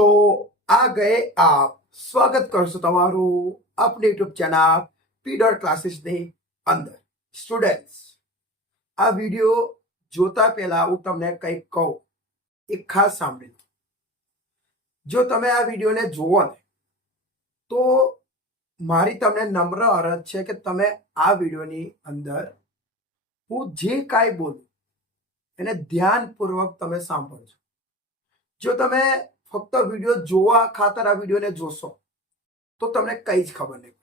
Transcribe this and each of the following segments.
तो आ गए आप સ્વાગત કરશું તમારું આપણી યુટ્યુબ ચેનલ પી ક્લાસીસ ની અંદર. સ્ટુડન્ટ્સ, આ વિડીયો જોતા પહેલા હું તમને કંઈક કહું, એક ખાસ સાંભળી. જો તમે આ વિડીયોને જુઓ ને તો મારી તમને નમ્ર અરજ છે કે તમે આ વિડીયોની અંદર હું જે કાંઈ બોલું એને ધ્યાનપૂર્વક તમે સાંભળજો. જો તમે ફક્ત વિડીયો જોવા ખાતર આ વિડીયોને જોશો તો તમને કંઈ જ ખબર નહીં પડે.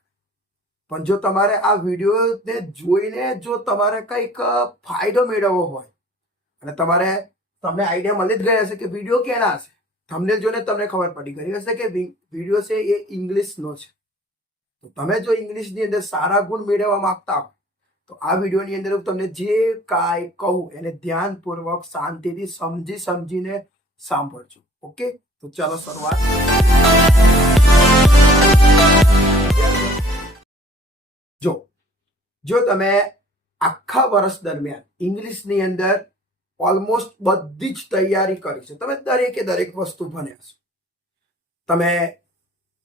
પણ જો તમારે આ વિડીયોને જોઈને જો તમારે કંઈક ફાયદો મેળવવો હોય અને તમને આઈડિયા મળી જ ગઈ હશે કે વિડીયો કેના હશે, થંબનેલ જોઈને તમને ખબર પડી ગઈ હશે કે વિડીયો છે એ ઇંગ્લિશનો છે. તો તમે જો ઇંગ્લિશની અંદર સારા ગુણ મેળવવા માંગતા હો તો આ વિડીયોની અંદર હું તમને જે કાંઈ કહું એને ધ્યાનપૂર્વક શાંતિથી સમજીને સાંભળજો. ઓકે, તો ચાલો શરૂઆત. જો તમે આખા વર્ષ દરમિયાન ઇંગ્લિશની અંદર ઓલમોસ્ટ બધી જ તૈયારી કરી છે, તમે દરેક વસ્તુ ભણ્યા છો, તમે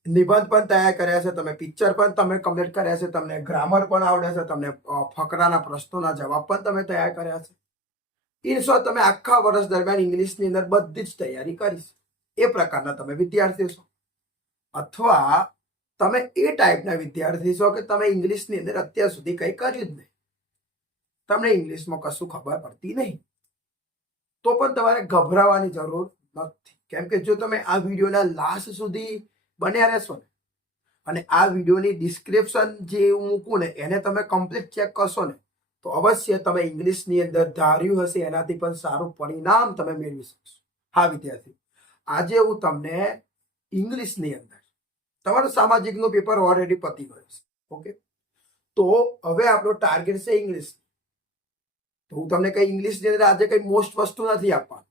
નિબંધ પણ તૈયાર કર્યા છે, તમે પિક્ચર પણ તમે કમ્પ્લીટ કર્યા છે, તમને ગ્રામર પણ આવડે છે, તમને ફકરાના પ્રશ્નોના જવાબ પણ તમે તૈયાર કર્યા છે. ઇન શોર્ટ, તમે આખા વર્ષ દરમિયાન ઇંગ્લિશની અંદર બધી જ તૈયારી કરી છે. એ પ્રકારના તમે વિદ્યાર્થી છો, અથવા તમે એ ટાઈપના વિદ્યાર્થી છો કે તમે ઇંગ્લિશની અંદર અત્યાર સુધી કંઈ કર્યું જ નહીં, તમને ઇંગ્લિશમાં કશું ખબર પડતી નહીં, તો પણ તમારે ગભરાવાની જરૂર નથી. કેમ કે જો તમે આ વિડીયોના લાસ્ટ સુધી બન્યા રહેશો ને અને આ વિડીયોની ડિસ્ક્રિપ્શન જે હું મૂકું ને એને તમે કમ્પ્લીટ ચેક કરશો ને તો અવશ્ય તમે ઇંગ્લિશની અંદર ધાર્યું હશે એનાથી પણ સારું પરિણામ તમે મેળવી શકશો. હા વિદ્યાર્થી, આજે હું તમને ઇંગ્લિશની અંદર તમારું સામાજિકનું પેપર ઓલરેડી પતી ગયું છે. ઓકે, તો હવે આપણો ટાર્ગેટ છે ઇંગ્લિશ. તો હું તમને કઈ ઇંગ્લિશની અંદર આજે કઈ મોસ્ટ વસ્તુ નથી આપવાનું,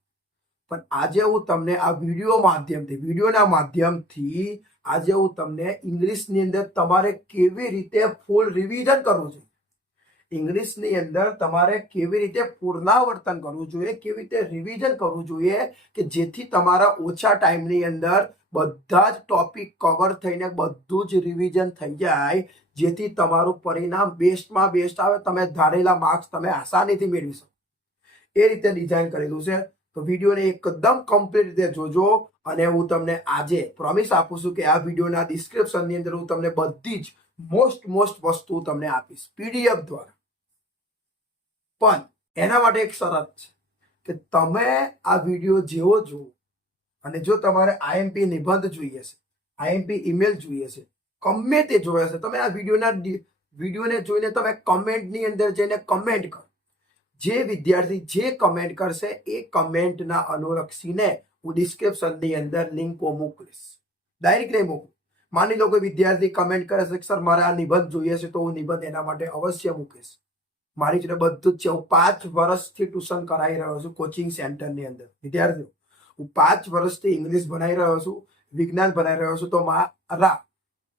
પણ આજે હું તમને આ વિડીયોના માધ્યમથી આજે હું તમને ઇંગ્લિશની અંદર તમારે કેવી રીતે ફૂલ રિવિઝન કરવું જોઈએ, ઇંગ્લિશની અંદર તમારે કેવી રીતે પુનરાવર્તન કરવું જોઈએ, કેવી રીતે રિવિઝન કરવું જોઈએ કે જેથી તમારા ઓછા ટાઈમની અંદર બધા જ ટોપિક કવર થઈને બધું જ રિવિઝન થઈ જાય, જેથી તમારું પરિણામ બેસ્ટમાં બેસ્ટ આવે, તમે ધારેલા માર્ક્સ તમે આસાનીથી મેળવી શકો. એ રીતે ડિઝાઇન કરેલું છે. તો વિડીયોને એકદમ કમ્પ્લીટ રીતે જોજો અને હું તમને આજે પ્રોમિસ આપું છું કે આ વિડીયોના ડિસ્ક્રિપ્શનની અંદર હું તમને બધી જ મોસ્ટ વસ્તુ તમને આપીશ પીડીએફ દ્વારા. પણ એના માટે એક શરત છે કે તમે આ વિડીયો જેવો જુઓ અને જો તમારે આઈએમપી નિબંધ જોઈએ છે, આઈએમપી ઈમેલ જોઈએ છે, ગમે તે જોઈએ છે, તમે આ વિડીયોને જોઈને તમે કમેન્ટની અંદર જઈને કમેન્ટ કરો. જે વિદ્યાર્થી જે કમેન્ટ કરશે એ કમેન્ટના અનુલક્ષીને હું ડિસ્ક્રિપ્શનની અંદર લિંકો મોકલીશ. ડાયરેક્ટ નહીં મોકલું. માની લો કોઈ વિદ્યાર્થી કમેન્ટ કરે છે કે સર મારે આ નિબંધ જોઈએ છે, તો હું નિબંધ એના માટે અવશ્ય મૂકીશ. મારી જોડે બધું જ છે. હું 5 વર્ષથી ટ્યુશન કરાવી રહ્યો છું કોચિંગ સેન્ટરની અંદર. વિદ્યાર્થીઓ, હું 5 વર્ષથી ઇંગ્લિશ ભણાવી રહ્યો છું, વિજ્ઞાન ભણાવી રહ્યો છું. તો મારા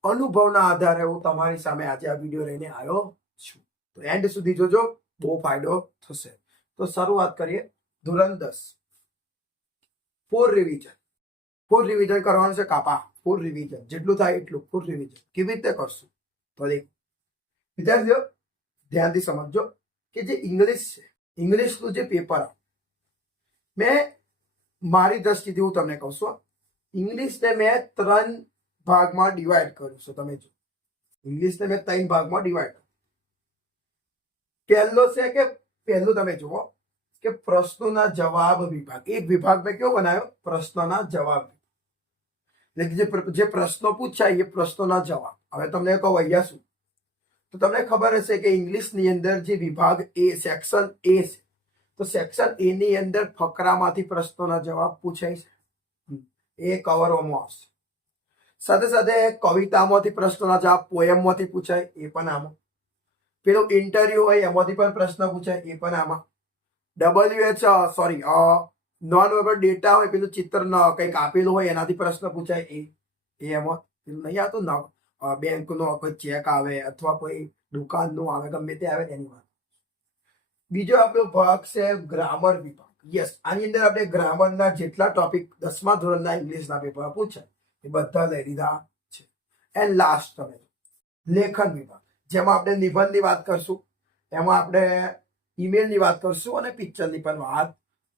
અનુભવના આધારે હું તમારી સામે આજે આ વિડીયો લઈને આવ્યો છું. તો એન્ડ સુધી જોજો, બહુ ફાયદો થશે. તો શરૂઆત કરીએ. ધોરણ 10 ફૂલ રિવિઝન કરવાનું છે. કાપા ફૂલ રિવિઝન જેટલું થાય એટલું ફૂલ રિવિઝન કેવી રીતે કરશું તો વિદ્યાર્થીઓ ધ્યાનથી સમજો કે જે ઇંગ્લિશ છે, ઇંગ્લિશનું જે પેપર મેં મારી દ્રષ્ટિથી હું તમને કહું છું, ઇંગ્લિશને મેં 3 ભાગમાં ડિવાઈડ કર્યું છે. તમે જો ઇંગ્લિશને મેં 3 ભાગમાં ડિવાઈડ કર્યું. પહેલું તમે જુઓ કે પ્રશ્નોના જવાબ વિભાગ. એક વિભાગ મેં કેવો બનાવ્યો? પ્રશ્નોના જવાબ. એટલે જે પ્રશ્નો પૂછાય એ પ્રશ્નોના જવાબ. હવે તમને કહું અહીંયા શું, તો તમને ખબર હશે કે ઇંગ્લિશની અંદર જે વિભાગ એ સેક્શન એ છે, તો સેક્શન એ ની અંદર ફકરામાંથી પ્રશ્નોના જવાબ પૂછાય છે, એ કવરમાં આવશે. સાથે સાથે કવિતામાંથી પ્રશ્નોના જવાબ, પોએમમાંથી પૂછાય, એ પણ આમાં. પેલો ઇન્ટરવ્યુ હોય એમાંથી પણ પ્રશ્ન પૂછાય, એ પણ આમાં. નોન વેર્બલ ડેટા હોય, પેલું ચિત્ર કંઈક આપેલું હોય એનાથી પ્રશ્ન પૂછાય, એ એમાં. પેલું નહીં આવતું બેંકનો કોઈ ચેક આવે અથવા કોઈ દુકાનનું આવે, ગમે તે આવે એની વાત. બીજો આપણો ભાગ છે ગ્રામર વિભાગ. યસ, આની અંદર આપણે ગ્રામરના જેટલા ટોપિક 10મા ધોરણના ઇંગ્લિશના પેપર પૂછાય એ બધા લઈ લીધા છે. એન્ડ લાસ્ટ તમે લેખન વિભાગ, જેમાં આપણે નિબંધની વાત કરશું, એમાં આપણે ઈમેલની વાત કરશું અને પિક્ચરની પણ વાત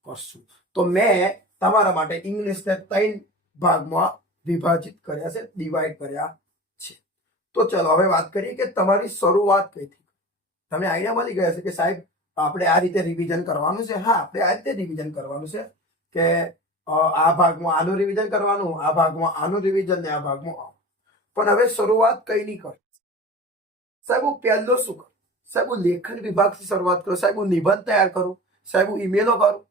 કરશું. તો મેં તમારા માટે ઇંગ્લિશને 3 ભાગમાં વિભાજિત કર્યા છે, ડિવાઈડ કર્યા છે. તો ચલો હવે વાત કરીએ કે તમારી શરૂઆત કઈથી. તમને આઈડિયા મળી ગયા છે કે સાહેબ આપણે આ રીતે રિવિઝન કરવાનું છે. હા, આપણે આ રીતે રિવિઝન કરવાનું છે કે આ ભાગમાં આનું રિવિઝન કરવાનું, આ ભાગમાં આનું રિવિઝન ને આ ભાગમાં આનું. પણ હવે શરૂઆત કઈ નહીં કરો સાહેબ. હું પહેલો શું કરું સાહેબ? હું લેખન વિભાગથી શરૂઆત કરું સાહેબ. હું નિબંધ તૈયાર કરું સાહેબ. હું ઈમેલો કરું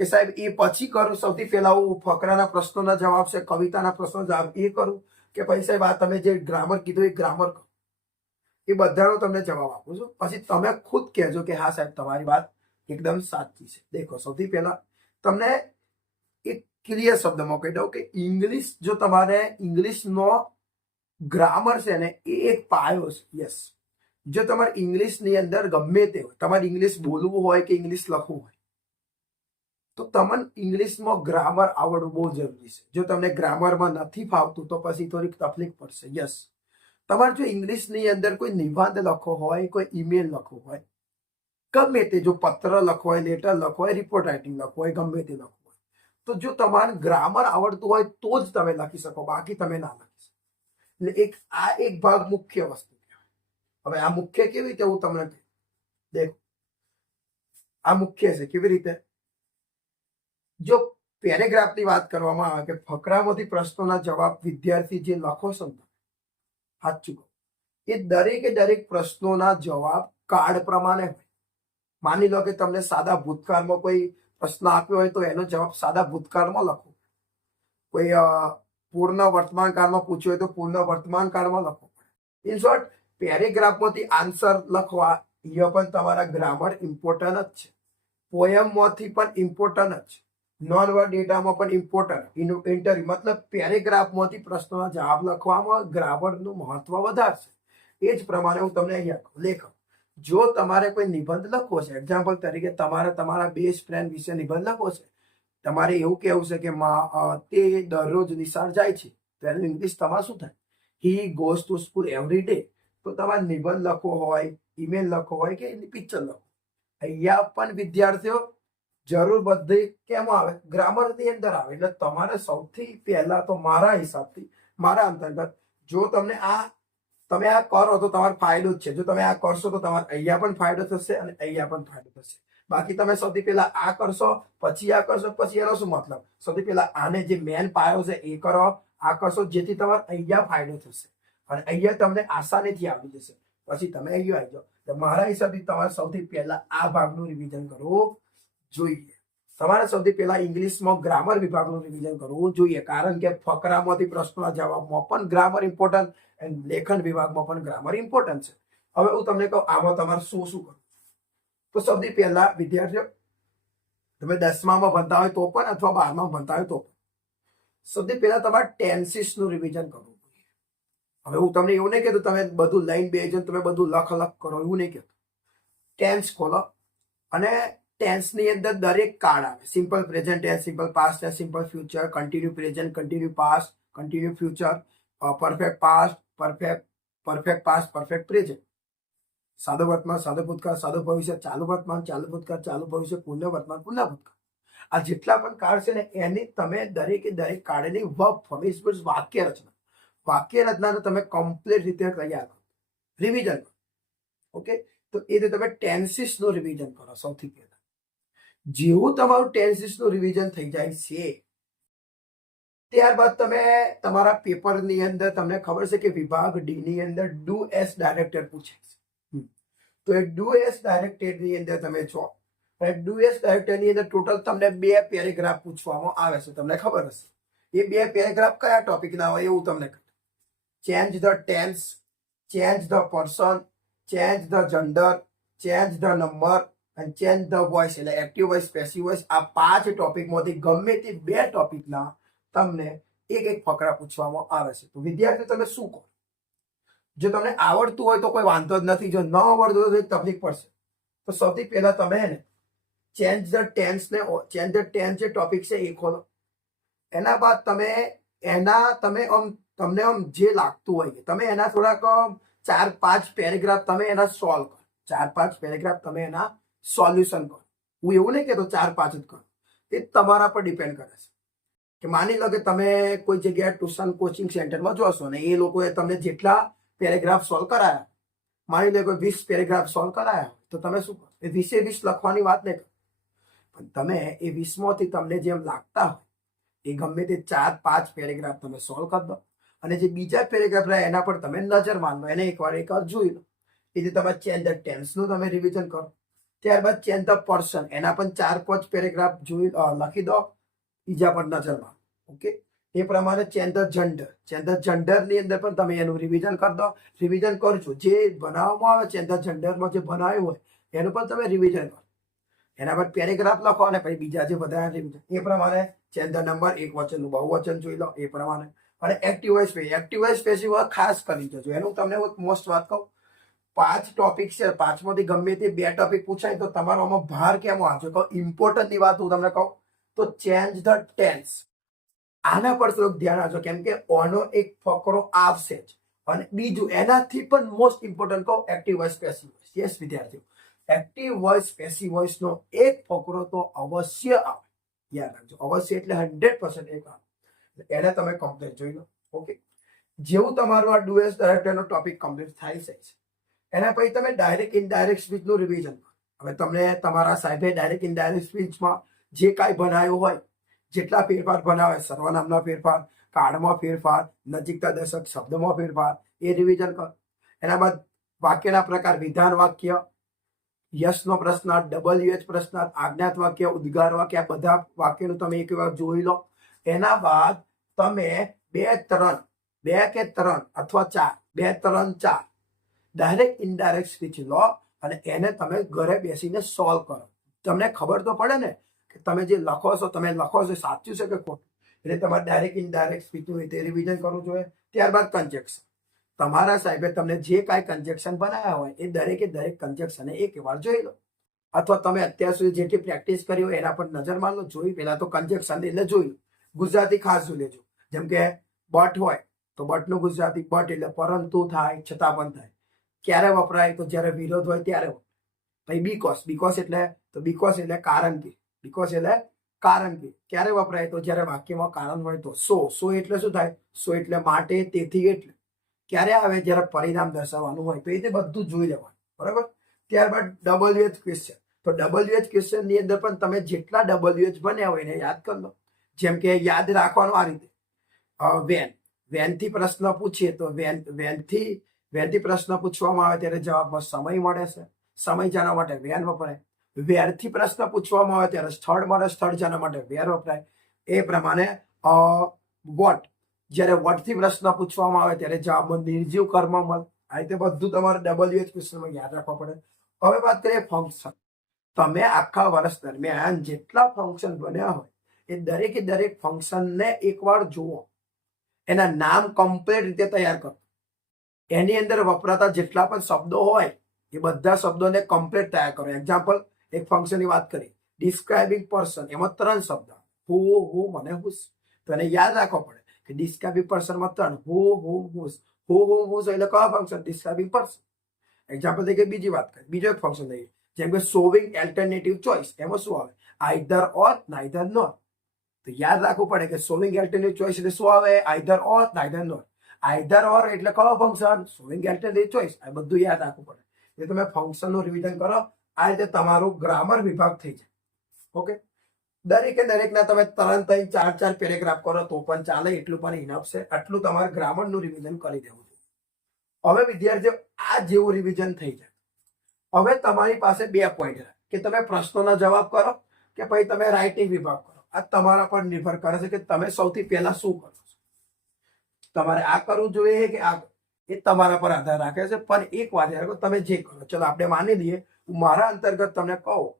કે સાહેબ એ પછી કરું? સૌથી પહેલા હું ફકરાના પ્રશ્નોના જવાબ છે, કવિતાના પ્રશ્નો જવાબ એ કરું કે પછી સાહેબ આ તમે જે ગ્રામર કીધું એ ગ્રામર કરું? એ બધાનો તમને જવાબ આપું છું. પછી તમે ખુદ કહેજો કે હા સાહેબ તમારી વાત એકદમ સાચી છે. દેખો, સૌથી પહેલા તમને એક ક્લિયર શબ્દમાં કહી દઉં કે ઇંગ્લિશ, જો તમારે ઇંગ્લિશનો ગ્રામર છે ને એ એક પાયો છે. યસ, જો તમારે ઇંગ્લિશની અંદર ગમે તે હોય, તમારે ઇંગ્લિશ બોલવું હોય કે ઇંગ્લિશ લખવું હોય, તો તમને ઇંગ્લિશમાં ગ્રામર આવડવું બહુ જરૂરી છે. જો તમને ગ્રામરમાં નથી ફાવતું તો પછી થોડીક તકલીફ પડશે. યસ, તમારે જો ઇંગ્લિશની અંદર કોઈ નિબંધ લખવો હોય, કોઈ ઈમેલ લખવો હોય, ગમે તે, જો પત્ર લખવો હોય, લેટર લખવો હોય, રિપોર્ટ રાઇટિંગ લખવો હોય, ગમે તે લખવું હોય, તો જો તમારે ગ્રામર આવડતું હોય તો જ તમે લખી શકો, બાકી તમે ના લખી શકો. એટલે આ એક ભાગ મુખ્ય વસ્તુ કહેવાય. હવે આ મુખ્ય કેવી રીતે હું તમને કહું. દેખો, આ મુખ્ય છે કેવી રીતે? જો પેરેગ્રાફની વાત કરવામાં આવે કે ફકરામાંથી પ્રશ્નોના જવાબ વિદ્યાર્થી જે લખો છો, સાચું કહો, એ દરેક પ્રશ્નોના જવાબ કાર્ડ પ્રમાણે હોય. માની લો કે તમને સાદા ભૂતકાળમાં કોઈ પ્રશ્ન આપ્યો હોય તો એનો જવાબ સાદા ભૂતકાળમાં લખો. કોઈ પૂર્ણ વર્તમાન કાળમાં પૂછ્યો હોય તો પૂર્ણ વર્તમાન કાળમાં લખો. ઇન શોર્ટ, પેરેગ્રાફમાંથી આન્સર લખવા એ પણ તમારા ગ્રામર ઇમ્પોર્ટન્ટ જ છે. પોયમમાંથી પણ ઇમ્પોર્ટન્ટ જ છે. નોન વર્ડ ડેટામાં પણ ઇમ્પોર્ટન્ટ. ઇન્ટરવ્યુ મતલબ પેરેગ્રાફમાંથી પ્રશ્નોના જવાબ લખવામાં ગ્રામરનું મહત્વ વધારે છે. એ જ પ્રમાણે હું તમને અહીંયા લેખક, જો તમારે કોઈ નિબંધ લખવો છે, એક્ઝામ્પલ તરીકે તમારે તમારા બેસ્ટ ફ્રેન્ડ વિશે નિબંધ લખવો છે, તમારે એવું કહેવું છે કે તે દરરોજ નિશાળ જાય છે, તો એનું ઇંગ્લિશ તમારે શું થાય? He goes to school every day. તો તમારે નિબંધ લખવો હોય, ઈમેલ લખવો હોય કે પિક્ચર લખવો, અહીંયા પણ વિદ્યાર્થીઓ જરૂર બધી કેમ આવે? ગ્રામરની અંદર આવે. એટલે તમારે સૌથી પહેલા તો મારા હિસાબથી, મારા અંતર્ગત, જો તમે આ કરો તો તમારો ફાયદો જ છે. જો તમે આ કરશો તો તમારે અહીંયા પણ ફાયદો થશે અને અહીંયા પણ ફાયદો થશે. બાકી તમે સૌથી પહેલા આ કરશો, પછી આ કરશો, પછી એનો શું મતલબ? સૌથી પહેલા આને જે મેન પાયો છે એ કરો, આ કરશો, જેથી તમારે અહીંયા ફાયદો થશે અને અહીંયા તમને આસાનીથી આવી જશે. પછી તમે અહીંયા આવી જાઓ. તો મારા હિસાબથી તમારે સૌથી પહેલા આ ભાગનું રિવિઝન કરવું જોઈએ. તમારે સૌથી પહેલા ઇંગ્લિશમાં ગ્રામર વિભાગનું રિવિઝન કરવું જોઈએ, કારણ કે ફકરામાંથી પ્રશ્નોના જવાબમાં પણ ગ્રામર ઇમ્પોર્ટન્ટ અને લેખન વિભાગમાં પણ ગ્રામર ઇમ્પોર્ટન્ટ છે. હવે હું તમને કહું આમાં તમારે શું કરવું. તો સૌથી પહેલા વિદ્યાર્થીઓ, તમે 10મામાં ભણતા હોય તો પણ અથવા 12માં ભણતા હોય તો પણ સૌથી પહેલા તમારે ટેન્સીસનું રિવિઝન કરવું જોઈએ. હવે હું તમને એવું નહીં કહેતું તમે બધું લાઈન બેઝ તમે બધું લખ કરો, એવું નહીં કહેતું. ટેન્સ ખોલો અને ટેન્સની અંદર દરેક કાર્ડ આવે. Simple present tense, simple past tense, simple future, continue present, continue past, continue future, perfect past, perfect past, perfect present, સાદો વર્તમાન, સાદો ભૂતકાળ, સાદો ભવિષ્ય, ચાલુ વર્તમાન, ચાલુ ભૂતકાળ, ચાલુ ભવિષ્ય, પૂર્ણ વર્તમાન, પૂર્ણ ભૂતકાળ. આ જેટલા પણ કાર્ડ છે ને એની તમે દરેક કાર્ડની વર્બ ફોર્મ, વાક્ય રચનાને તમે કમ્પ્લીટ રીતે તૈયાર કરો, રિવિઝન કરો. ઓકે, તો એ રીતે તમે ટેન્સીસનું રિવિઝન કરો સૌથી પહેલા. જેવું તમારું ટેન્સીસનું રિવિઝન થઈ જાય છે, ત્યારબાદ તમે તમારા પેપરની અંદર તમને ખબર છે કે વિભાગ ડી ની અંદર ડુ એસ ડાયરેક્ટેડ પૂછે છે. તો એ ડુ એસ ડાયરેક્ટેડની અંદર તમે જો ડુ એસ ડાયરેક્ટેડની અંદર ટોટલ તમને 2 પેરેગ્રાફ પૂછવામાં આવે છે. તમને ખબર હશે એ 2 પેરેગ્રાફ કયા ટોપિકના હોય એવું તમને કહ્યું. Change the tense, change the person, change the gender, change the number અને ચેન્જ ધ વોઇસ, એટલે એક્ટિવ વોઇસ, પેસિવ વોઇસ. આ 5 ટોપિકમાંથી ગમે તે 2 ટોપિકના તમને એક ફકરા પૂછવામાં આવે છે. તો વિદ્યાર્થી તમે શું કરો? જો તમને આવડતું હોય તો કોઈ વાંધો જ નથી, જો ન આવડતું હોય તો તકલીફ પડશે. તો સૌથી પહેલા તમે ચેન્જ ધ ટેન્સ જે ટોપિક છે એ ખોલો. એના બાદ તમે તમને જે લાગતું હોય કે તમે એના થોડાક 4-5 પેરેગ્રાફ તમે એના સોલ્વ કરો. 4-5 પેરેગ્રાફ તમે એના સોલ્યુશન કરો. હું એવું નહીં કહેતો 4-5 જ કરો, એ તમારા પર ડિપેન્ડ કરે છે. કે માની લો કે તમે કોઈ જગ્યાએ ટ્યુશન કોચિંગ સેન્ટરમાં જોશો ને એ લોકોએ તમને જેટલા પેરેગ્રાફ સોલ્વ કરાયા, માની લો કે 20 પેરેગ્રાફ સોલ્વ કરાયા, તો તમે શું કરો? એ 20 લખવાની વાત નહીં કરો, પણ તમે એ 20માંથી તમને જેમ લાગતા હોય એ ગમે તે 4-5 પેરેગ્રાફ તમે સોલ્વ કરી દો, અને જે બીજા પેરેગ્રાફ રહ્યા એના પર તમે નજર માનો, એને એકવાર જોઈ લો. એ જે તમે ચેન્જ ધ ટેન્સનું તમે રિવિઝન કરો. ત્યારબાદ ચેન્જ ધ પર્સન, એના પણ 4-5 પેરેગ્રાફ લખી દો, બીજા પર નજર મારો. ઓકે, એ પ્રમાણે ચેન્જ ધ જેન્ડરની અંદર પણ તમે એનું રિવિઝન કરી દો. રિવિઝન કરજો, જે બનાવવામાં આવે ચેન્જ ધ જેન્ડરમાં જે બનાવ્યું હોય એનું પણ તમે રિવિઝન કરો. એના પર પેરેગ્રાફ લખો અને પછી બીજા જે બધા રિવિઝન, એ પ્રમાણે ચેન્જ ધ નંબર, એક વચનનું બહુવચન જોઈ લો એ પ્રમાણે. અને એક્ટિવ વોઇસ પેસિવ વોઇસ ખાસ કરી જજો. એનું તમને મોસ્ટ વાત કહું, 5 ટોપિક છે, 5માંથી ગમે તે 2 ટોપિક પૂછાય તો તમારો આમાં ભાર કેમ આવશે? કહું ઇમ્પોર્ટન્ટની વાત હું તમને કહું તો ચેન્જ ધ ટેન્સ, આના પર થોડુંક ધ્યાન આપજો, કેમ કે ઓનો એક ફકરો આવશે જ. અને બીજું એનાથી પણ મોસ્ટ ઇમ્પોર્ટન્ટ કહું, active voice passive voice. Yes વિદ્યાર્થીઓ, એક્ટિવ વોઇસ પેસિવ વોઇસનો એક ફકરો તો અવશ્ય આવે. યાદ રાખજો, અવશ્ય એટલે 100% એક આવે. એને તમે કમ્પ્લીટ જોઈ લો. ઓકે, જેવું તમારું આ ડુએસ ડાયરેક્ટરનો ટોપિક કમ્પ્લીટ થાય છે એના પછી તમે ડાયરેક્ટ ઇનડાયરેક્ટ સ્પીચનું રિવિઝન કરો. હવે તમને તમારા સાહેબે ડાયરેક્ટ ઇનડાયરેક્ટ સ્પીચમાં જે કાંઈ બનાવ્યું હોય, જેટલા ફેરફાર બનાવે, સર્વનામના ફેરફાર, કાળમાં ફેરફાર, નજીકતા દર્શક શબ્દમાં ફેરફાર, એ રિવિઝન કરો. એના બાદ વાક્યના પ્રકાર, વિધાન વાક્ય, યસનો પ્રશ્નાર્થ, WH પ્રશ્નાર્થ, આજ્ઞાત વાક્ય, ઉદ્ગાર વાક્ય, આ બધા વાક્યનું તમે એક વાર જોઈ લો. એના બાદ તમે 2 કે 3 અથવા 4 ડાયરેક્ટ ઇનડાયરેક્ટ સ્પીચ લો અને એને તમે ઘરે બેસીને સોલ્વ કરો. તમને ખબર તો પડે ને કે તમે જે લખો છો સાચું છે કે ખોટું. એટલે તમારે ડાયરેક્ટ ઇનડાયરેક્ટ સ્પીચનું રીતે રિવિઝન કરવું જોઈએ. ત્યારબાદ કન્જેક્શન, તમારા સાહેબે તમને જે કાંઈ કન્જેક્શન બનાવ્યા હોય એ દરેક કન્જેક્શનને એક વાર જોઈ લો, અથવા તમે અત્યાર સુધી જેટલી પ્રેક્ટિસ કરી હોય એના પર નજર માર લો. જોઈ પહેલા તો કન્જેક્શન એટલે જોઈ લો. ગુજરાતી ખાસ જોઈ લેજો. જેમ કે બટ હોય તો બટનું ગુજરાતી, બટ એટલે પરંતુ થાય, છતાં પણ થાય. ક્યારે વપરાય? તો જ્યારે વિરોધ હોય ત્યારે વપરાય. પછી બીકોઝ એટલે કારણ કે, ક્યારે વપરાય? તો જ્યારે વાક્યમાં કારણ હોય તો. સો એટલે શું થાય? સો એટલે માટે, તેથી, એટલે. ક્યારે આવે? જ્યારે પરિણામ દર્શાવવાનું હોય. તો એ બધું જોઈ લેવાનું, બરાબર. ત્યારબાદ WH ક્વેશ્ચન, તો WH ક્વેશ્ચન ની અંદર પણ તમે જેટલા WH બન્યા હોય એને યાદ કરી લો. જેમ કે યાદ રાખવાનું આ રીતે, વેનથી પ્રશ્ન પૂછીએ તો વેનથી પ્રશ્ન પૂછવામાં આવે ત્યારે જવાબમાં સમય મળે છે, સમય જાણવા માટે વેન વપરાય. વેરથી પ્રશ્ન પૂછવામાં આવે ત્યારે સ્થળ મળે, સ્થળ જાણવા માટે વેર વપરાય. એ પ્રમાણે વોટ, જ્યારે વોટથી પ્રશ્ન પૂછવામાં આવે ત્યારે જવાબમાં નિર્જીવ કર્મ મળે. આ રીતે બધું તમારે WH ક્વેશ્ચનમાં યાદ રાખવા પડે. હવે વાત કરીએ ફંક્શન. તમે આખા વર્ષ દરમિયાન જેટલા ફંક્શન બન્યા હોય એ દરેક ફંક્શનને એકવાર જુઓ, એના નામ કમ્પ્લીટ રીતે તૈયાર કરો. એની અંદર વપરાતા જેટલા પણ શબ્દો હોય એ બધા શબ્દોને કમ્પ્લીટ તૈયાર કરો. એક્ઝામ્પલ, એક ફંક્શનની વાત કરી, ડિસ્ક્રાઇબિંગ પર્સન, એમાં 3 શબ્દ, હુ, મને, હુસ. તો એને યાદ રાખવો પડે કે ડિસ્ક્રાઇબિંગ પર્સનમાં 3, હુ, હુસ. હુસ એટલે કયો ફંક્શન? Describing person. એક્ઝામ્પલ તરીકે બીજી વાત કરીએ, બીજો એક ફંક્શન લઈએ, જેમ કે શોવિંગ એલ્ટરનેટિવ ચોઇસ. એમાં શું આવે? Either or, neither nor. તો યાદ રાખવું પડે કે શોવિંગ એલ્ટરનેટિવ ચોઇસ એટલે શું આવે? Either or, neither nor. Either or એટલે કયો ફંક્શન? Showing એલ્ટરનેટિવ choice. આ બધું યાદ રાખવું પડે. એટલે તમે ફંક્શનનું રિવિઝન કરો. આ રીતે તમારું ગ્રામર વિભાગ થઈ જાય. ઓકે, દરેકના તમે 3 4 પેરેગ્રાફ કરો તો પણ ચાલે, એટલું પણ ઇનફ છે. આટલું તમારે ગ્રામરનું રિવિઝન કરી દેવું જોઈએ. હવે વિદ્યાર્થીઓ, આ જેવું રિવિઝન થઈ જાય, હવે તમારી પાસે 2 પોઈન્ટ કે તમે પ્રશ્નોના જવાબ કરો કે પછી તમે રાઇટિંગ વિભાગ કરો. આ તમારા પર નિર્ભર કરે છે કે તમે સૌથી પહેલા શું કરો છો. તમારે આ કરવું જોઈએ કે આ, એ તમારા પર આધાર રાખે છે. પણ એક વાત યાદ રાખો, તમે જે કરો, ચલો આપણે માની લઈએ હું મારા અંતર્ગત તમને કહું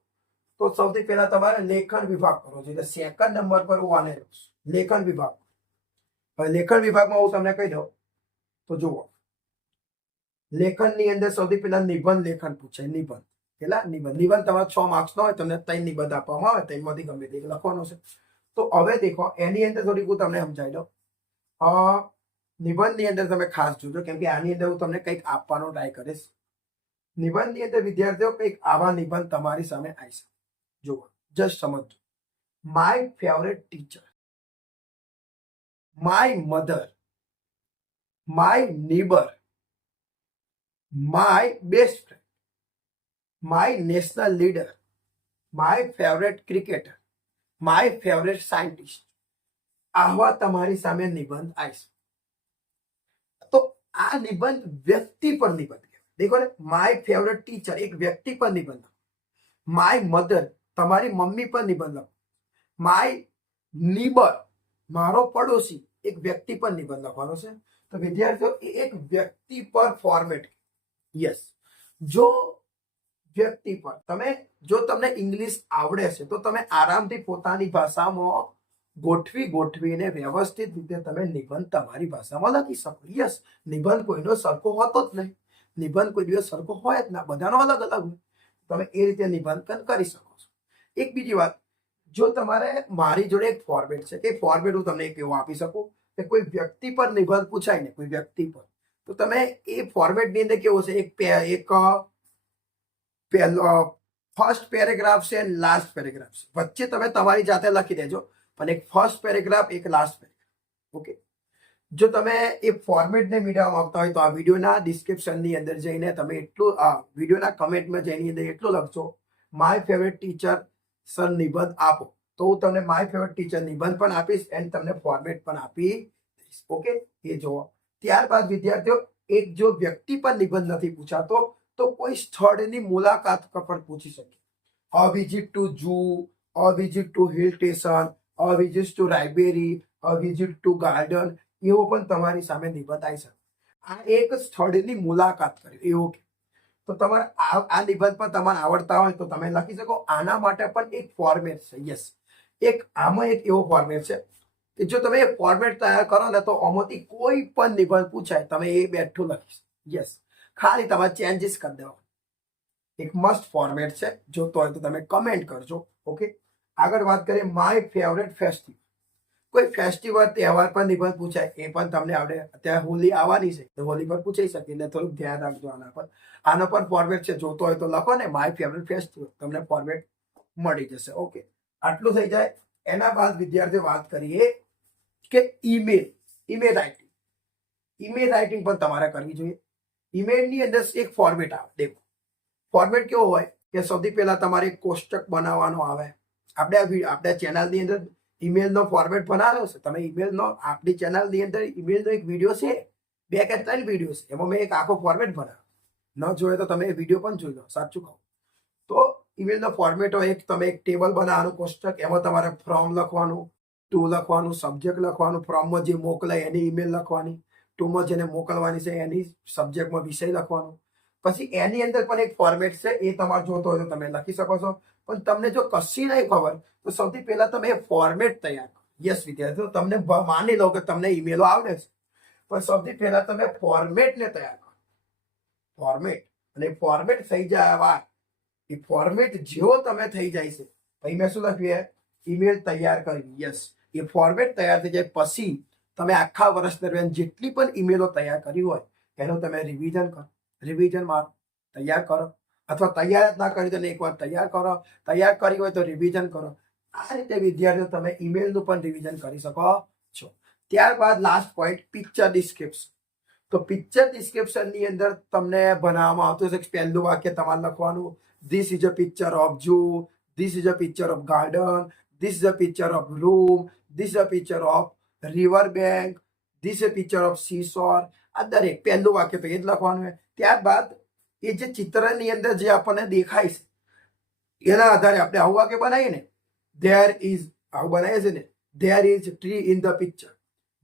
તો સૌથી પહેલા તમારે લેખન વિભાગ કરવો છે. એટલે 2nd નંબર પર હું આને લેખન વિભાગ. હવે લેખન વિભાગમાં હું તમને કહી દઉં તો જુઓ, લેખનની અંદર સૌથી પહેલા નિબંધ લેખન પૂછાય. નિબંધ કેટલા નિબંધ? નિબંધ તમારા 6 માર્ક્સનો હોય, તમને 3 નિબંધ આપવામાં આવે, તેમાંથી ગમે તે એક લખવાનો છે. તો હવે દેખો, એની અંદર થોડીક હું તમને સમજાવી દઉં. નિબંધની અંદર તમે ખાસ જોજો, કેમ કે આની અંદર હું તમને કંઈક આપવાનો ટ્રાય કરીશ. નિબંધની અંદર વિદ્યાર્થીઓ કંઈક આવા નિબંધ તમારી સામે આવી છે. જુઓ, જસ્ટ સમજો. My favourite teacher, my mother, my neighbour, my best friend, my national leader, my favourite cricketer, my favourite scientist. આવા તમારી સામે નિબંધ આવી છે. તો આ નિબંધ વ્યક્તિ પર નિબંધ કહેવાય. દેખો ને, માય ફેવરેટ ટીચર એક વ્યક્તિ પર નિબંધ. માય મધર તમારી મમ્મી પર નિબંધ લખો. માય નીબર મારો પડોશી એક વ્યક્તિ પર નિબંધ લખવાનો છે. તો વિદ્યાર્થીઓ, એક વ્યક્તિ પર ફોર્મેટ. યસ, જો વ્યક્તિ પર જો તમને ઇંગ્લિશ આવડે છે તો તમે આરામથી પોતાની ભાષામાં ગોઠવીને વ્યવસ્થિત રીતે તમે નિબંધ તમારી ભાષામાં લખી શકો. યસ, નિબંધ કોઈનો સરખો હોતો જ નહીં. નિબંધ કોઈ દિવસ સરખો હોય જ ના, બધાનો અલગ અલગ હોય. તમે એ રીતે નિબંધ કરી શકો છો. એક બીજી વાત, જો તમારે મારી જોડે એક ફોર્મેટ છે, કે ફોર્મેટ હું તમને એક એવું આપી શકું કે કોઈ વ્યક્તિ પર નિબંધ પૂછાય ને, કોઈ વ્યક્તિ પર, તો તમે એ ફોર્મેટની અંદર કેવું છે, એક પહેલો ફર્સ્ટ પેરેગ્રાફ છે અને લાસ્ટ પેરેગ્રાફ છે. વચ્ચે તમે તમારી જાતે લખી દેજો, પણ એક ફર્સ્ટ પેરેગ્રાફ, એક લાસ્ટ પેરેગ્રાફ. ઓકે, જો તમે એ ફોર્મેટને મેળવવા માંગતા હોય તો આ વિડીયોના ડિસ્ક્રિપ્શનની અંદર જઈને તમે એટલું, વિડીયોના કમેન્ટમાં જઈને અંદર એટલું લખજો, માય ફેવરેટ ટીચર સર નિબંધ આપો, તો હું તમને માય ફેવરેટ ટીચર નિબંધ પણ આપીશ એન્ડ તમને ફોર્મેટ પણ આપી દઈશ. ઓકે, એ જુઓ. ત્યારબાદ વિદ્યાર્થીઓ, એક જો વ્યક્તિ પર નિબંધ નથી પૂછાતો તો કોઈ સ્થળની મુલાકાત પર પૂછી શકે. A visit to zoo, a visit to hill station, a visit to library, a visit to garden, એવો પણ તમારી સામે નિબંધ આવી શકે. આ એક સ્થળની મુલાકાત કરી એવું. તો તમારે આ નિબંધ પણ તમારે આવડતા હોય તો તમે લખી શકો. આના માટે પણ એક ફોર્મેટ છે. યસ, આમાં એક એવો ફોર્મેટ છે કે જો તમે એ ફોર્મેટ તૈયાર કરો ને તો આમાંથી કોઈ પણ નિબંધ પૂછાય તમે એ બેઠું લખી શકો. યસ, ખાલી તમારે ચેન્જીસ કરી દેવા. એક મસ્ત ફોર્મેટ છે, જોતો હોય તો તમે કમેન્ટ કરજો. ઓકે, આગળ વાત કરીએ માય ફેવરેટ ફેસ્ટિવલ. કોઈ ફેસ્ટિવલ તહેવાર પર નિબંધ પૂછાય, એ પણ તમને આવડે. અત્યારે હોલી આવવાની છે તો હોલી પર પૂછાઈ શકે, એટલે થોડુંક ધ્યાન રાખજો આના પર. આનો પણ ફોર્મેટ છે, જોતો હોય તો લખો ને માય ફેવરેટ ફેસ્ટિવલ, તમને ફોર્મેટ મળી જશે. ઓકે, આટલું થઈ જાય. એના બાદ વિદ્યાર્થીઓ વાત કરીએ કે ઈમેલ રાઇટિંગ. ઈમેલ રાઇટિંગ પણ તમારે કરવી જોઈએ. ઈમેલની અંદર એક ફોર્મેટ આવે. દેખો, ફોર્મેટ કેવો હોય કે સૌથી પહેલા તમારે એક કોષ્ટક બનાવવાનો આવે. આપણે ચેનલની અંદર ઈમેલનો ફોર્મેટ બનાવ્યો છે. તમે ઈમેલનો, આપણી ચેનલની અંદર ઈમેલનો એક વિડીયો છે, 2 કે 3 વિડીયો છે, એમાં મેં એક આખો ફોર્મેટ બનાવ્યો. ન જોયે તો તમે એ વિડીયો પણ જોઈ લો, સાચું કહું તો. ઈમેલનો ફોર્મેટ હોય, તમે એક ટેબલ બનાવવાનું, કોષ્ટક, એમાં તમારે ફ્રોમ લખવાનું, ટુ લખવાનું, સબ્જેક્ટ લખવાનું, ફ્રોમમાં જે મોકલાય એની ઈમેલ લખવાની, ટુમાં જેને મોકલવાની છે એની સબ્જેક્ટમાં વિષય લખવાનું. પછી એની અંદર પણ એક ફોર્મેટ છે, એ તમારે જોતો હોય તો તમે લખી શકો છો. પણ તમને જો કશી નહીં ખબર તો સૌથી પહેલા તમે એ ફોર્મેટ તૈયાર કરો. યસ વિદ્યાર્થીઓ, તમને માની લો કે તમને ઈમેલો આવડે છે, પણ સૌથી પહેલા તમે ફોર્મેટને તૈયાર કરો. ફોર્મેટ, અને ફોર્મેટ થઈ જાય બાદ, એ ફોર્મેટ જેવો તમે થઈ જાય છે પછી મેં શું લખ્યું, ઈમેલ તૈયાર કરવી. યસ, એ ફોર્મેટ તૈયાર થઈ જાય પછી તમે આખા વર્ષ દરમિયાન જેટલી પણ ઈમેલો તૈયાર કરી હોય એનું તમે રિવિઝન કરો. રિવિઝન મારો, તૈયાર કરો, અથવા તૈયાર જ ના કરી તો એકવાર તૈયાર કરો. તૈયાર કરી હોય તો રિવિઝન કરો. આ રીતે વિદ્યાર્થીઓ તમે ઈમેલનું પણ રિવિઝન કરી શકો છો. ત્યારબાદ લાસ્ટ પોઈન્ટ, પિક્ચર ડિસ્ક્રિપ્શન. તો પિક્ચર ડિસ્ક્રિપ્શનની અંદર તમને બનાવવામાં આવતું છે. પહેલું વાક્ય તમારે લખવાનું, this is a picture of zoo, this is a picture of garden, this is a picture of room, this is a picture of river bank, this is a picture of seashore. આ દરેક પહેલું વાક્ય તો એ જ લખવાનું હોય. ત્યારબાદ એ જે ચિત્રની અંદર જે આપણને દેખાય છે એના આધારે આપણે આવું વાક્ય બનાવીએ ને, ધેર ઇઝ, આવું બનાવીએ છે ને, there is tree in the picture,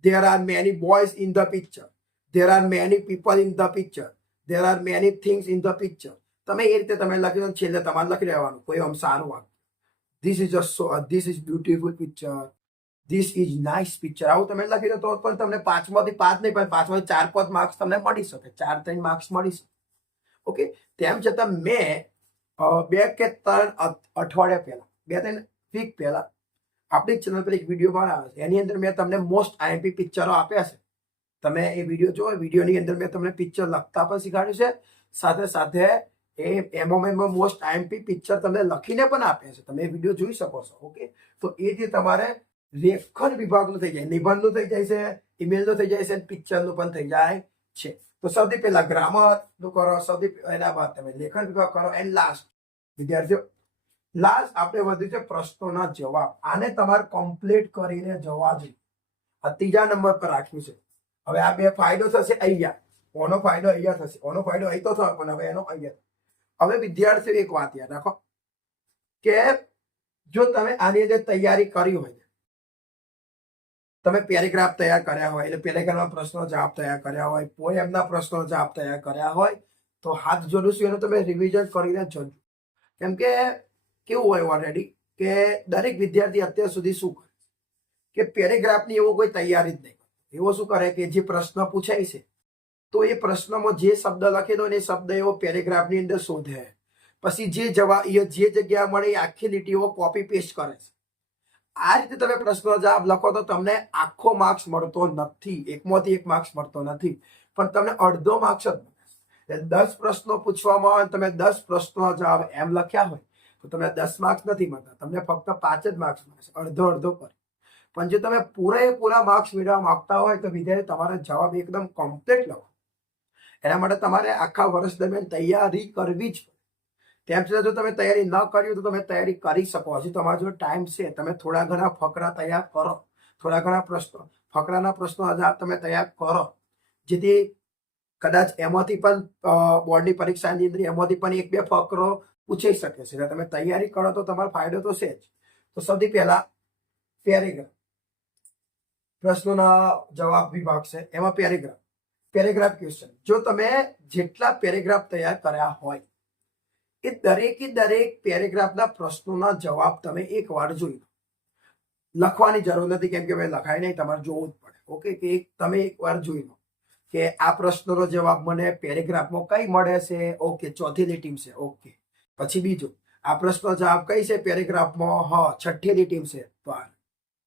there are many boys in the picture, there are many people in the picture, there are many things in the picture. તમે એ રીતે તમે લખી દો, છેલ્લે તમારે લખી રહેવાનું કોઈ આમ સારું વાક્ય, this is beautiful picture, this is nice picture. આવું તમે લખી દો તો પણ તમને 5માંથી 5 નહીં, પણ 5માંથી 4-5 માર્ક્સ તમને મળી શકે, 4-3 માર્ક્સ મળી શકે. ઓકે, તેમ છતાં મેં 2 કે 3 અઠવાડિયા પહેલા, 2-3 વીક પહેલા આપણી ચેનલ પર એક વિડીયો બનાવ્યો છે. એની અંદર મેં તમને મોસ્ટ આઈએમપી પિક્ચરો આપ્યા છે. તમે એ વિડીયો જો, વિડીયોની અંદર મેં તમને પિક્ચર લખતા પણ શીખવાડ્યું છે, સાથે સાથે એમાં મોસ્ટ આઈએમપી પિક્ચર તમને લખીને પણ આપ્યા છે. તમે એ વિડીયો જોઈ શકો છો. ઓકે, તો એ જે તમારે લેખન વિભાગનું થઈ જાય, નિબંધનું થઈ જાય છે, ઈમેલનું થઈ જાય છે, પિક્ચરનું પણ થઈ જાય છે. તો સૌથી પહેલા ગ્રામરનું કરો, સૌથી એના બાદ તમે લેખન વિભાગ કરો, એન્ડ લાસ્ટ વિદ્યાર્થીઓ લાસ્ટ આપણે વધ્યું છે પ્રશ્નોના જવાબ. આને તમારે કમ્પ્લીટ કરીને જવા જોઈએ. આ ત્રીજા નંબર પર રાખ્યું છે. હવે આ 2 ફાયદો થશે અહીંયા, ઓનો ફાયદો અહીંયા થશે, ઓનો ફાયદો અહીં તો થયો, પણ હવે એનો અહીંયા. હવે વિદ્યાર્થીઓ એક વાત યાદ રાખો કે જો તમે આની અંદર તૈયારી કરી હોય, તમે પેરેગ્રાફ તૈયાર કર્યા હોય, એટલે પેરેગ્રાફના પ્રશ્નો જવાબ તૈયાર કર્યા હોય, પોએમના પ્રશ્નો જવાબ તૈયાર કર્યા હોય, તો હાથ જોડું છું એનું તમે રિવિઝન કરીને જજો. કેમ કે કેવું હોય ઓલરેડી કે દરેક વિદ્યાર્થી અત્યાર સુધી શું કરે કે પેરેગ્રાફની એવો કોઈ તૈયારી જ નહીં. એવો શું કરે કે જે પ્રશ્ન પૂછાય છે તો એ પ્રશ્નમાં જે શબ્દ લખેલો ને એ શબ્દ એવો પેરેગ્રાફની અંદર શોધે, પછી જે જગ્યા મળે એ આખી લીટીઓ કોપી પેસ્ટ કરે છે. આ રીતે તમે પ્રશ્નો જવાબ લખો તો તમને આખો માર્ક્સ મળતો નથી, 1માંથી 1 માર્ક્સ મળતો નથી, પણ તમને અડધો માર્ક્સ જ મળે. 10 પ્રશ્નો પૂછવામાં આવે, તમે 10 પ્રશ્નો જવાબ એમ લખ્યા હોય તો તમને 10 માર્ક્સ નથી મળતા, તમને ફક્ત 5 જ માર્ક્સ મળે છે, અડધો પર. પણ જો તમે પૂરેપૂરા માર્ક્સ મેળવવા માંગતા હોય તો વિદ્યાર્થી તમારે જવાબ એકદમ કમ્પ્લીટ લખો. એના માટે તમારે આખા વર્ષ દરમિયાન તૈયારી કરવી જ પડે. તેમ છતાં જો તમે તૈયારી ન કરી તો તમે તૈયારી કરી શકો. હજી તમારો જો ટાઈમ છે, તમે થોડા ઘણા ફકરા તૈયાર કરો, થોડા ઘણા પ્રશ્નો, ફકરાના પ્રશ્નો તમે તૈયાર કરો, જેથી કદાચ એમાંથી પણ બોર્ડની પરીક્ષાની અંદર એમાંથી પણ 1-2 ફકરો પૂછાઈ શકે છે. એટલે તમે તૈયારી કરો તો તમારો ફાયદો તો છે જ. તો સૌથી પહેલા પેરેગ્રાફ, પ્રશ્નોના જવાબ વિભાગ છે, એમાં પેરેગ્રાફ ક્વેશ્ચન. જો તમે જેટલા પેરેગ્રાફ તૈયાર કર્યા હોય એ દરેકે દરેક પેરેગ્રાફના પ્રશ્નોના જવાબ તમે એકવાર જોઈ લો. લખવાની જરૂર નથી, કેમ કે ભાઈ લખાય નહીં, તમારે જોવું જ પડે. ઓકે, કે તમે એકવાર જોઈ લો કે આ પ્રશ્નનો જવાબ મને પેરેગ્રાફમાં કઈ મળે છે. ઓકે, ચોથી લીટી છે. ઓકે, પછી બીજું, આ પ્રશ્નનો જવાબ કઈ છે પેરેગ્રાફમાં? છઠ્ઠી લીટી છે. તો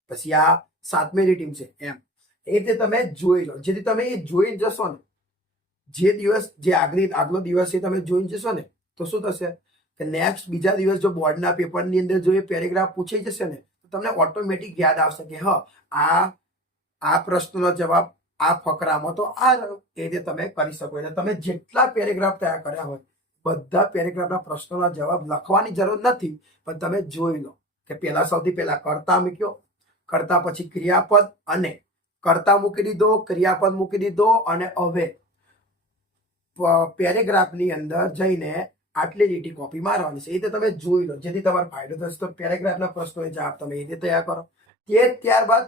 પછી આ 7મી લીટી છે. એમ એ રીતે તમે જોઈ લો. જેથી તમે એ જોઈ જશો ને, જે આગલો દિવસ તમે જોઈ જશો ને, તો શું થશે કે નેક્સ્ટ બીજા દિવસ જો બોર્ડના પેપરની અંદર જો એ પેરેગ્રાફ પૂછાઈ જશે ને, તો તમને ઓટોમેટિક યાદ આવશે કે આ પ્રશ્નનો જવાબ આ ફકરામાં તો આ એ રીતે તમે કરી શકો. એટલે તમે જેટલા પેરેગ્રાફ તૈયાર કર્યા હોય બધા પેરેગ્રાફના પ્રશ્નોના જવાબ લખવાની જરૂર નથી, પણ તમે જોઈ લો કે સૌથી પહેલા કર્તા મૂક્યો, કર્તા પછી ક્રિયાપદ, અને કર્તા મૂકી દીધો, ક્રિયાપદ મૂકી દીધો, અને હવે પેરેગ્રાફની અંદર જઈને આટલી લીટી કોપી મારવાની છે. એ રીતે તમે જોઈ લો, જેથી તમારો ફાયદો થશે. તો પેરેગ્રાફના પ્રશ્નોનો જવાબ તમે એ રીતે તૈયાર કરો. ત્યારબાદ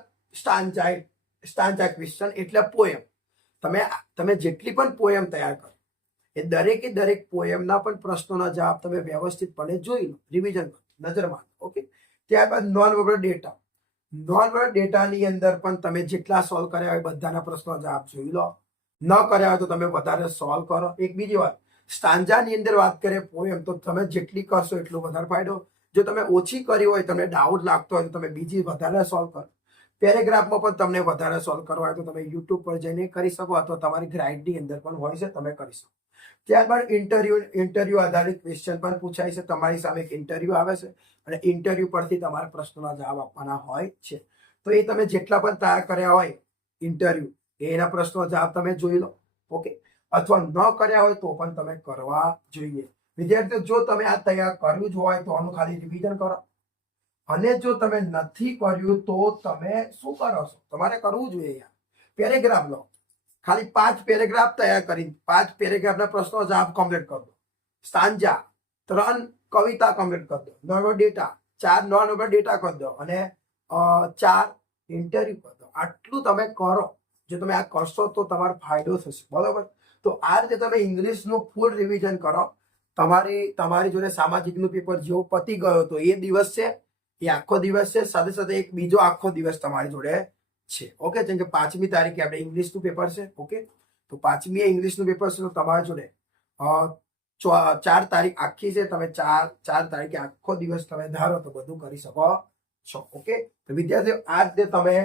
સ્ટાન્જા ક્વેશ્ચન એટલે પોએમ. તમે જેટલી પણ પોએમ તૈયાર કરો એ દરેકે દરેક પોએમના પણ પ્રશ્નોના જવાબ તમે વ્યવસ્થિતપણે જોઈ લો, રિવિઝન કરો, નજર મારો. ઓકે, ત્યારબાદ non verbal data. Non verbal ડેટાની અંદર પણ તમે જેટલા સોલ્વ કર્યા હોય બધાના પ્રશ્નો જવાબ જોઈ લો. ન કર્યા હોય તો તમે વધારે સોલ્વ કરો. એક બીજી વાત, સ્ટાન્જાની અંદર વાત કરીએ પોએમ, તો તમે જેટલી કરશો એટલો વધારે ફાયદો. જો તમે ઓછી કરી હોય, તમને ડાઉટ લાગતો હોય તો તમે બીજી વધારે સોલ્વ કરો. પેરેગ્રાફમાં પણ તમને વધારે સોલ્વ કરવા હોય તો તમે યુટ્યુબ પર જઈને કરી શકો, અથવા તમારી ગ્રાઇડની અંદર પણ હોય છે, તમે કરી શકો. ત્યારબાદ ઇન્ટરવ્યુ આધારિત ક્વેશ્ચન પણ પૂછાય છે. તમારી સામે એક ઇન્ટરવ્યુ આવે છે અને ઇન્ટરવ્યુ પરથી તમારા પ્રશ્નોના જવાબ આપવાના હોય છે. તો એ તમે જેટલા પણ તૈયાર કર્યા હોય ઇન્ટરવ્યુ, એના પ્રશ્નો જવાબ તમે જોઈ લો. ઓકે, અથવા ન કર્યા હોય તો પણ તમે કરવા જોઈએ. વિદ્યાર્થીઓ, જો તમે આ તૈયાર કર્યું જ હોય તો આનું ખાલી રિવિઝન કરો, અને જો તમે નથી કર્યું તો તમે શું કરો છો? તમારે કરવું જોઈએ યાર. પેરેગ્રાફ લો, ખાલી 5 પેરેગ્રાફ તૈયાર કરી, 5 પેરેગ્રાફના પ્રશ્નો જવાબ કમ્પ્લીટ કરી દો. સ્ટાન્જા 3 કવિતા કમ્પ્લીટ કરી દો. નોન ડેટા 4 નોન ડેટા કરી દો, અને 4 ઇન્ટરવ્યુ કરી દો. આટલું તમે કરો. જો તમે આ કરશો તો તમારો ફાયદો થશે. બરોબર? તો આ રીતે તમે ઇંગ્લિશનું ફૂલ રિવિઝન કરો. તમારી જોડે સામાજિકનું પેપર જેવો પતી ગયો તો એ દિવસ છે, એ આખો દિવસ છે, સાથે સાથે એક બીજો આખો દિવસ તમારી જોડે છે. ઓકે, જેમ કે 5મી તારીખે આપણે ઇંગ્લિશનું પેપર છે. ઓકે, તો 5મી ઇંગ્લિશનું પેપર છે, તો તમારી જોડે 4 તારીખ આખી છે, તમે 4 તારીખે આખો દિવસ તમે ધારો તો બધું કરી શકો છો. ઓકે, તો વિદ્યાર્થીઓ આ રીતે તમે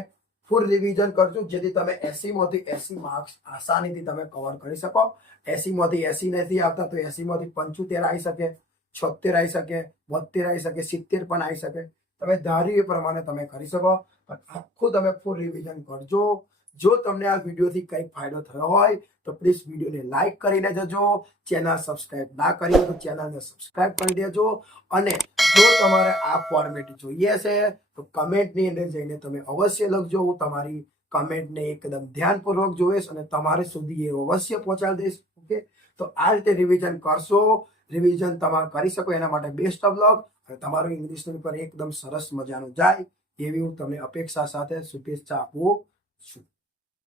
ફૂલ રિવિઝન કરજો, જેથી તમે 80 માંથી 80 માર્ક્સ આસાનીથી તમે કવર કરી શકો. 80 માંથી 80 નથી આવતા તો 80 માંથી 75 આવી શકે, 76 આવી શકે, 72 આવી શકે, 70 પણ આવી શકે. તમે ધાર્યું એ પ્રમાણે તમે કરી શકો, પણ આખું તમે ફૂલ રિવિઝન કરજો. જો તમને આ વિડીયોથી કંઈક ફાયદો થયો હોય તો પ્લીઝ વિડીયોને લાઈક કરીને જજો. ચેનલ સબસ્ક્રાઇબ ના કરી હોય તો ચેનલને સબસ્ક્રાઇબ કરી દેજો. અને જો તમારે આ ફોર્મેટ જોઈએ છે તો કમેન્ટની અંદર જઈને તમે અવશ્ય લખજો. હું તમારી કમેન્ટને એકદમ ધ્યાનપૂર્વક જોઈશ અને તમારે સુધી એ અવશ્ય પહોંચાડી દઈશ. ઓકે, તો આ રીતે રિવિઝન કરશો. રિવિઝન તમે કરી શકો એના માટે બેસ્ટ ઓફ લક. અને તમારું ઇંગ્લિશનું પેપર એકદમ સરસ મજાનું જાય એવી હું તમને અપેક્ષા સાથે શુભેચ્છા આપું છું.